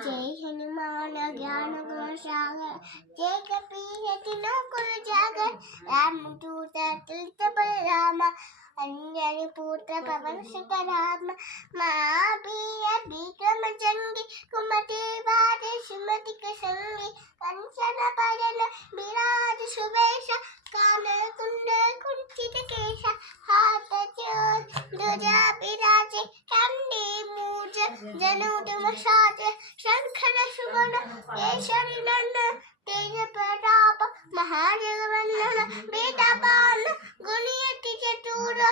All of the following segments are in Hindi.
जय हनुमान ज्ञान गुण सागर जय कपीर तिनो कुल जागर रामदूत अतुलित बलरामा अंजनी पुत्र पवन सुत राम महावीर विक्रम जंगी कुमति वाजे सुमति के संगी कंचन बरन विराज सुवेश कानन कुंडल कुंचित केश हाथ जोड़ ध्वजा विराजे कंठी मूज जनेऊ साजे शंकर सुवन केसरी नंदन तेज प्रताप महाजगवंदन बेतापान गुणियति चतुर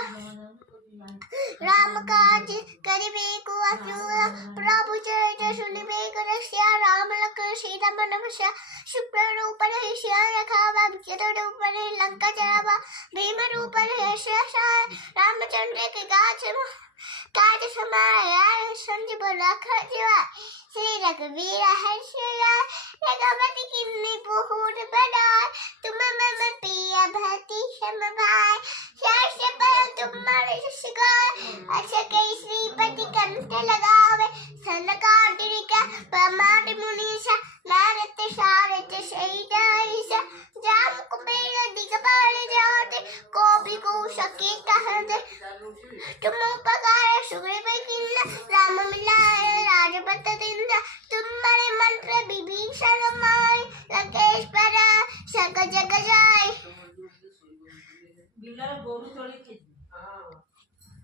राम काज करिबे को अतुर प्रभु चरित्र सुनिबे को रसिया राम लखन सीता मन बसिया शुक्र रूप रहे श्या रखावा विचित्र रूप रहे लंका जरावा भीम रूप रहे शेषाय रामचंद्र के काज समाया संजीव लखन जीवा श्री रघुवीर हर्ष रघुपति किन्नी बहुत बड़ाई तुम मम प्रिय भक्ति सम भाई शास्त्र पर तुम्हारे शिकार अच्छा के श्रीपति कंठ लगावे सनकादिक का प्रमाद मुनीसा नारद सारद सहित जाम कुबेर दिगपाल जाते कोपी को सके कहते तुम उपकार सुग्रीव किन्ना राम मिलाए राजपथ दिंदा तुम्हारे मंत्र विभीषण माय लंकेश पर सक जग जाय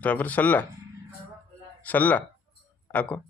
ତାପରେ ସରିଲା ସରିଲା ଆଉ କହ